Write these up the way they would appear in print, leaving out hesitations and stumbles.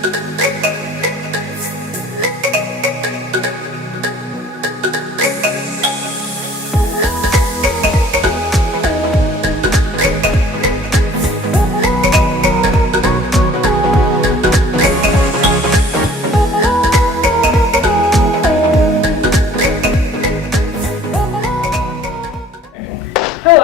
Hello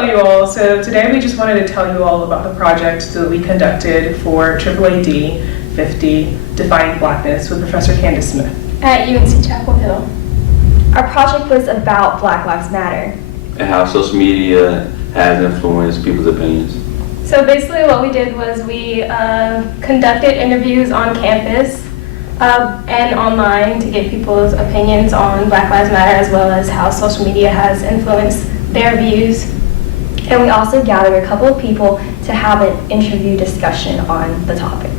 you all, so today we just wanted to tell you all about the project that we conducted for AAAD 50 Defining Blackness with Professor Candace Smith at UNC Chapel Hill. Our project was about Black Lives Matter and how social media has influenced people's opinions. So basically what we did was we conducted interviews on campus and online to get people's opinions on Black Lives Matter, as well as how social media has influenced their views. And we also gathered a couple of people to have an interview discussion on the topic.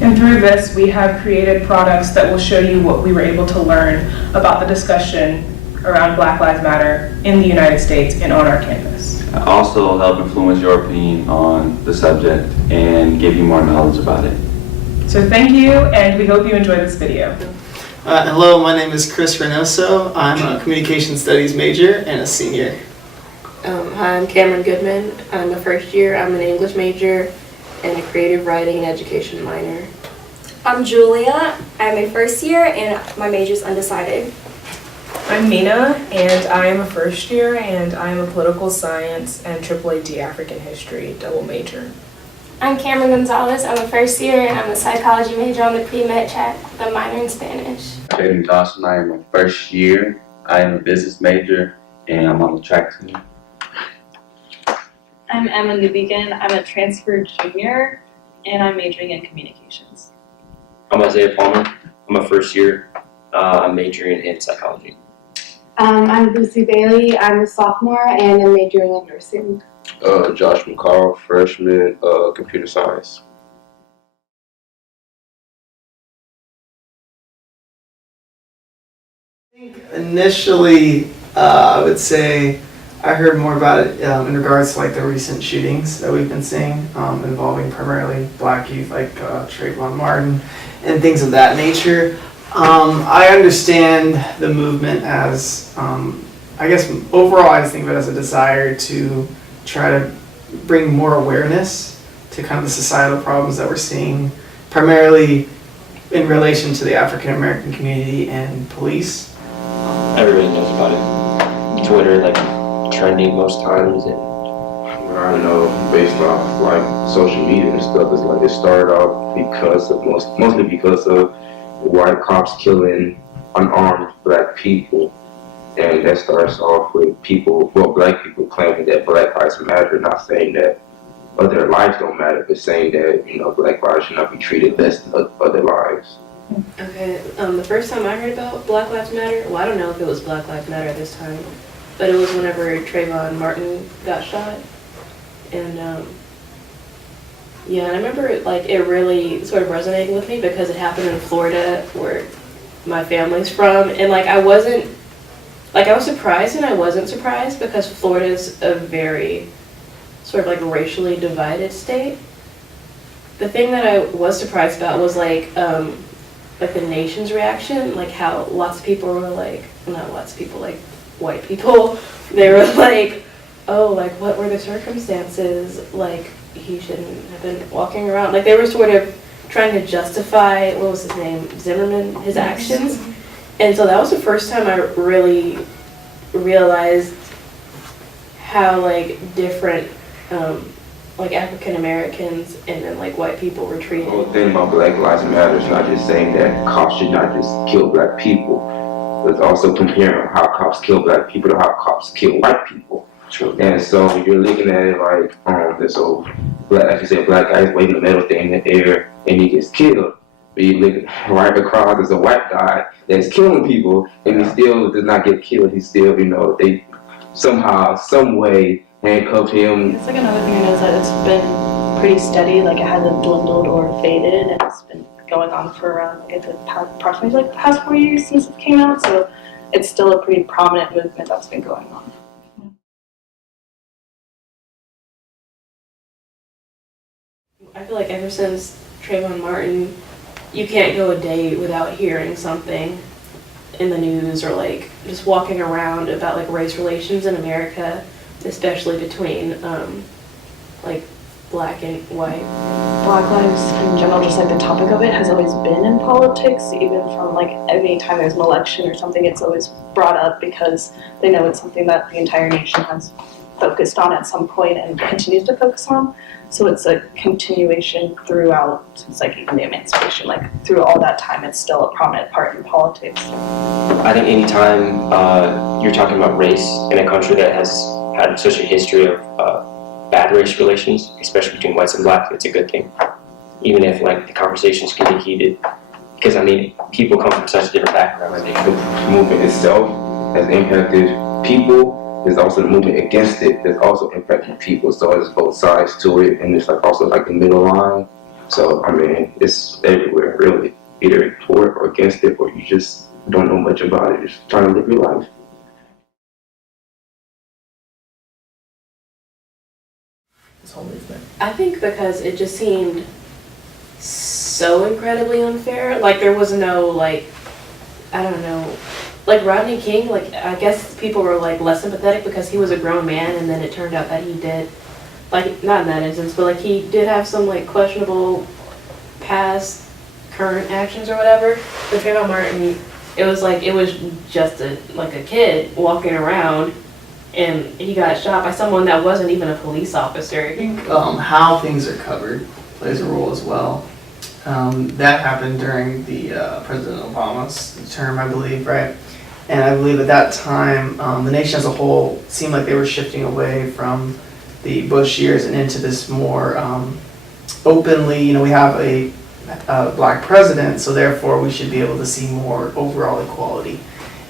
And through this, we have created products that will show you what we were able to learn about the discussion around Black Lives Matter in the United States and on our campus. Also help influence your opinion on the subject and give you more knowledge about it. So thank you, and we hope you enjoy this video. Hello, my name is Chris Reynoso. I'm a communication studies major and a senior. Hi, I'm Cameryn Goodman. I'm a first year. I'm an English major and a creative writing and education minor. I'm Julia. I'm a first year and my major is undecided. I'm Mina, and I am a first year, and I am a political science and AAAD African history double major. I'm Cameryn Gonzalez. I'm a first year and I'm a psychology major on the pre-med track with a minor in Spanish. Jadon. I am a first year. I am a business major and I'm on the track team. I'm Newbegin. I'm a transfer junior and I'm majoring in communications. I'm Isaiah Palmer. I'm a first year. I'm majoring in psychology. I'm Lucy Bailey. I'm a sophomore and I'm majoring in nursing. Josh Mukoro, freshman, computer science. Initially, I would say I heard more about it in regards to like the recent shootings that we've been seeing involving primarily black youth, like Trayvon Martin and things of that nature. I understand the movement as, I guess overall I just think of it as a desire to try to bring more awareness to kind of the societal problems that we're seeing, primarily in relation to the African American community and police. Everybody knows about it. Twitter, like, trending most times. And I don't know, based off like social media and stuff, it's like it started off because of mostly because of white cops killing unarmed black people, and that starts off with people, well, black people claiming that Black Lives Matter, not saying that other lives don't matter, but saying that, you know, black lives should not be treated less than other lives. Okay, the first time I heard about Black Lives Matter, well, I don't know if it was Black Lives Matter this time, but it was whenever Trayvon Martin got shot. And yeah, and I remember like it really sort of resonating with me because it happened in Florida, where my family's from, and like I was surprised and I wasn't surprised because Florida's a very sort of like racially divided state. The thing that I was surprised about was like the nation's reaction, like how lots of people were like, not lots of people, like white people, they were like, oh, like what were the circumstances, like he shouldn't have been walking around, like they were sort of trying to justify, what was his name, Zimmerman, his actions. And so that was the first time I really realized how like different like African Americans and then like white people were treated. The whole thing about Black Lives Matter is not just saying that cops should not just kill black people, but it's also comparing how cops kill black people to how cops kill white people. True. And so you're looking at it like this old, like you said, black guy's waving the metal thing in the air and he gets killed. But you look right across, there's a white guy that's killing people and he still does not get killed. He still, you know, they somehow, some way handcuff him. It's like another thing I know is that it's been pretty steady, like it hasn't dwindled or faded, and it's been going on for around like approximately like the past 4 years since it came out, so it's still a pretty prominent movement that's been going on. I feel like ever since Trayvon Martin you can't go a day without hearing something in the news or like just walking around about like race relations in America, especially between like black and white. Black lives in general, just like the topic of it has always been in politics, even from like any time there's an election or something, it's always brought up because they know it's something that the entire nation has focused on at some point and continues to focus on. So it's a continuation throughout, since like even the emancipation, like through all that time, it's still a prominent part in politics. I think anytime you're talking about race in a country that has had such a history of bad race relations, especially between whites and blacks, it's a good thing. Even if like the conversations can be heated, because I mean, people come from such different backgrounds. The movement itself has impacted people. There's also the movement against it that's also impacting people. So there's both sides to it, and there's like also like the middle line. So I mean, it's everywhere really. Either for it or against it, or you just don't know much about it. Just trying to live your life. This whole movement. I think because it just seemed so incredibly unfair. Like there was no like, I don't know, like Rodney King, like I guess people were like less sympathetic because he was a grown man, and then it turned out that he did, like not in that instance, but like he did have some like questionable past current actions or whatever. But Trayvon Martin, it was just a kid walking around, and he got shot by someone that wasn't even a police officer. I think how things are covered plays a role as well. That happened during the President Obama's term, I believe, right? And I believe at that time, the nation as a whole seemed like they were shifting away from the Bush years and into this more openly, we have a black president, so therefore we should be able to see more overall equality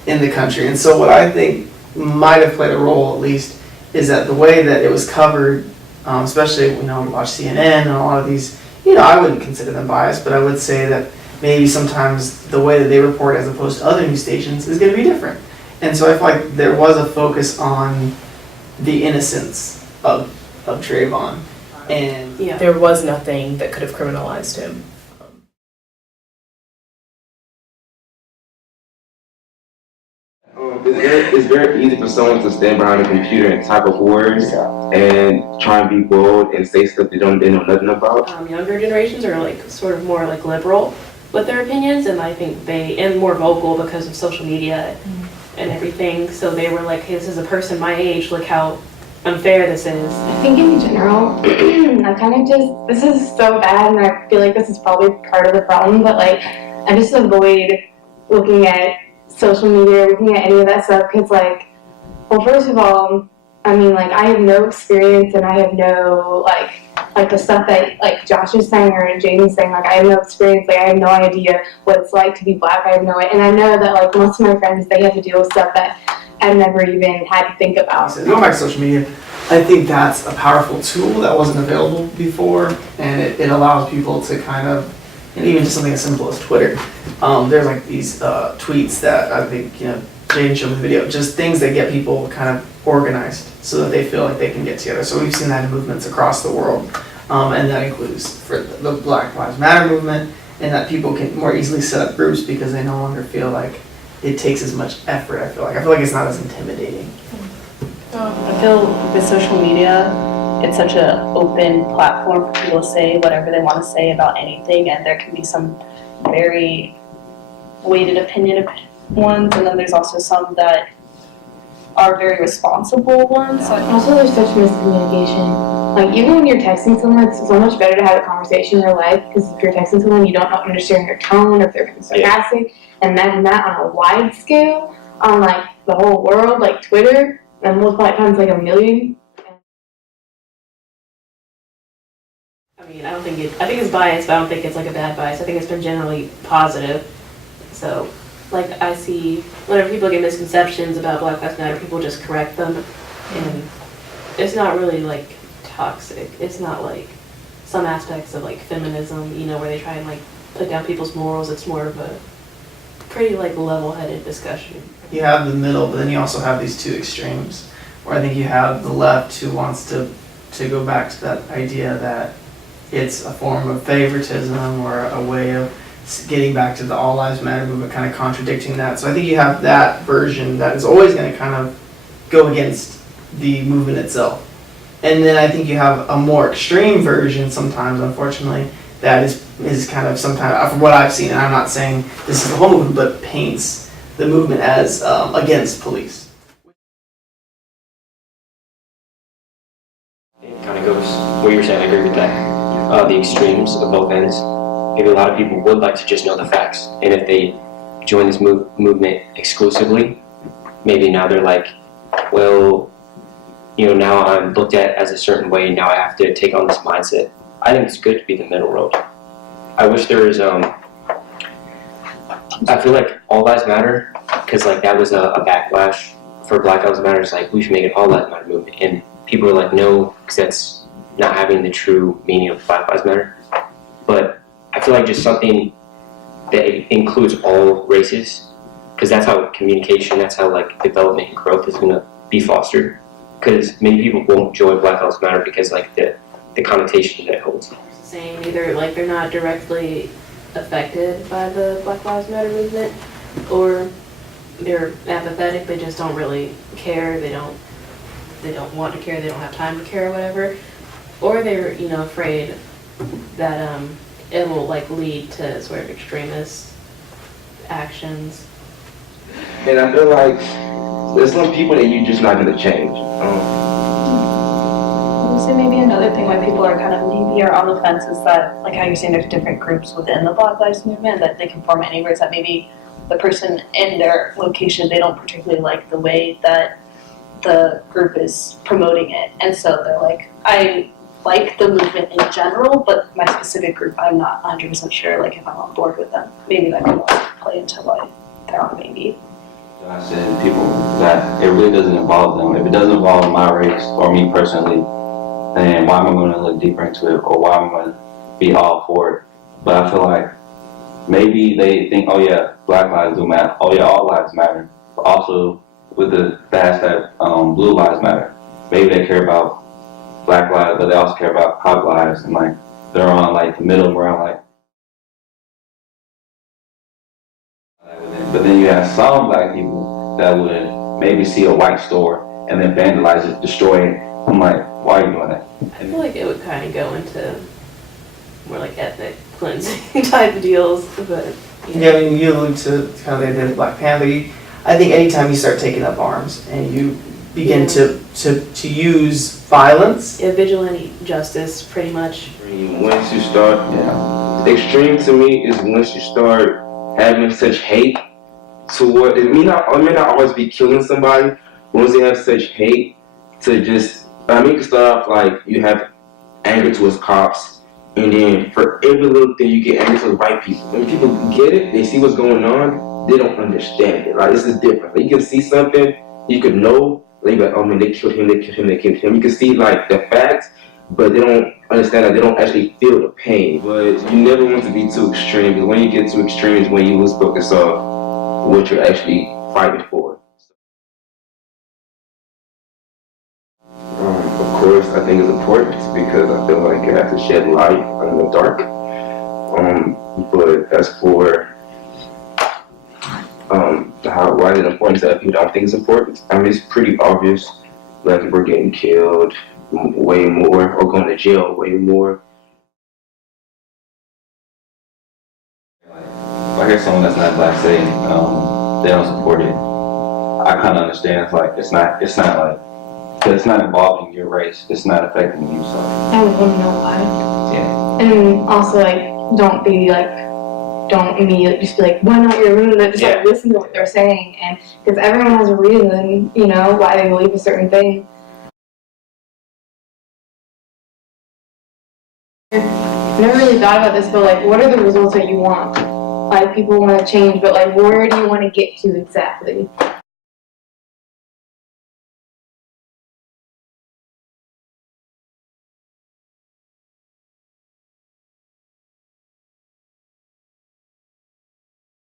in the country. And so what I think might have played a role, at least, is that the way that it was covered, especially, we watch CNN and a lot of these, I wouldn't consider them biased, but I would say that maybe sometimes the way that they report as opposed to other news stations is going to be different. And so I feel like there was a focus on the innocence of Trayvon. And there was nothing that could have criminalized him. It's very easy for someone to stand behind a computer and type up words and try and be bold and say stuff they know nothing about. Younger generations are like sort of more like liberal with their opinions, and I think and more vocal because of social media and everything. So they were like, hey, this is a person my age, look how unfair this is. I think in general, I'm kind of this is so bad, and I feel like this is probably part of the problem, but like, I just avoid looking at social media, looking at any of that stuff, because like, well, first of all, I mean, like, I have no experience, and I have no, like the stuff that, like, Josh is saying or Jadon's saying, like, I have no experience, like, I have no idea what it's like to be black, I have no idea, and I know that, like, most of my friends, they have to deal with stuff that I've never even had to think about. So going back to social media, I think that's a powerful tool that wasn't available before, and it allows people to kind of, and even just something as simple as Twitter, there's like these tweets that I think, Jadon showed me the video, just things that get people kind of organized so that they feel like they can get together. So we've seen that in movements across the world, and that includes for the Black Lives Matter movement, and that people can more easily set up groups because they no longer feel like it takes as much effort. I feel like it's not as intimidating. I feel with social media, it's such an open platform for people to say whatever they want to say about anything, and there can be some very weighted opinion ones, and then there's also some that are very responsible ones. Also, there's such miscommunication. Like, even when you're texting someone, it's so much better to have a conversation in real life, because if you're texting someone, you don't understand their tone, or if they're being sarcastic, and imagine that on a wide scale, on like the whole world, like Twitter, and multiply it times like 1 million. I mean, I think it's biased, but I don't think it's like a bad bias. I think it's been generally positive. So, like, I see whenever people get misconceptions about Black Lives Matter, people just correct them, and it's not really like toxic. It's not like some aspects of like feminism, where they try and like put down people's morals. It's more of a pretty like level-headed discussion. You have the middle, but then you also have these two extremes, where I think you have the left who wants to go back to that idea that it's a form of favoritism or a way of getting back to the All Lives Matter movement, kind of contradicting that. So I think you have that version that is always going to kind of go against the movement itself. And then I think you have a more extreme version sometimes, unfortunately, that is kind of sometimes, from what I've seen, and I'm not saying this is the whole movement, but paints the movement as against police. It kind of goes what you were saying. I agree with that. The extremes of both ends. Maybe a lot of people would like to just know the facts, and if they join this movement exclusively, maybe now they're like, well, you know, now I'm looked at as a certain way. Now I have to take on this mindset. I think it's good to be the middle road. I wish there was. I feel like All Lives Matter, because like that was a backlash for Black Lives Matter. It's like we should make it All Lives Matter movement, and people are like, no, because that's not having the true meaning of Black Lives Matter. But I feel like just something that includes all races, because that's how communication, that's how like development and growth is going to be fostered. Because many people won't join Black Lives Matter because like the connotation that it holds. Saying either like they're not directly affected by the Black Lives Matter movement, or they're apathetic, they just don't really care, they don't want to care, they don't have time to care or whatever, or they're, you know, afraid that it will like lead to sort of extremist actions. And I feel like there's some people that you're just not gonna change. I would say maybe another thing why people are kind of maybe are on the fence is that, like how you're saying, there's different groups within the Black Lives Movement that they can form any groups that maybe the person in their location, they don't particularly like the way that the group is promoting it. And so they're like, I like the movement in general, but my specific group, I'm not 100% sure like if I'm on board with them. Maybe that could play into why they're on maybe. I said people that it really doesn't involve them. If it doesn't involve my race or me personally, then why am I going to look deeper into it, or why am I going to be all for it? But I feel like maybe they think, oh yeah, Black lives do matter. Oh yeah, all lives matter. But also with the hashtag Blue Lives Matter, maybe they care about Black lives, but they also care about Black lives, and like they're on like the middle ground, like. But then you have some Black people that would maybe see a white store and then vandalize it, destroy it. I'm like, why are you doing that? I feel like it would kind of go into more like ethnic cleansing type deals, but Yeah, I mean, you allude to kind of the idea of Black Panther. I think anytime you start taking up arms and you begin to use violence. Yeah, vigilante justice, pretty much. Once you start, extreme to me is once you start having such hate toward, it may not always be killing somebody, once they have such hate to just, I mean, you can start off like you have anger towards cops, and then for every little thing you get angry towards white people. When people get it, they see what's going on, they don't understand it. Like, this is different. Like, you can see something, you could know, like, you're like, oh man, they killed him, they killed him, they killed him. You can see like the facts, but they don't understand that they don't actually feel the pain. But you never want to be too extreme, because when you get too extreme is when you lose focus of what you're actually fighting for. Of course, I think it's important because I feel like it has to shed light on the dark. But as for why is it important that people don't think it's important? I mean, it's pretty obvious. Black people are getting killed way more, or going to jail way more. If I hear someone that's not Black say they don't support it, I kind of understand. It's like it's not like. Because it's not involving your race, it's not affecting you, so. I would want to know why. Yeah. And also, like, don't immediately just be like, why not your room? Just like listen to what they're saying, and because everyone has a reason, you know, why they believe a certain thing. I've never really thought about this, but like, what are the results that you want? Like, people want to change, but like, where do you want to get to exactly?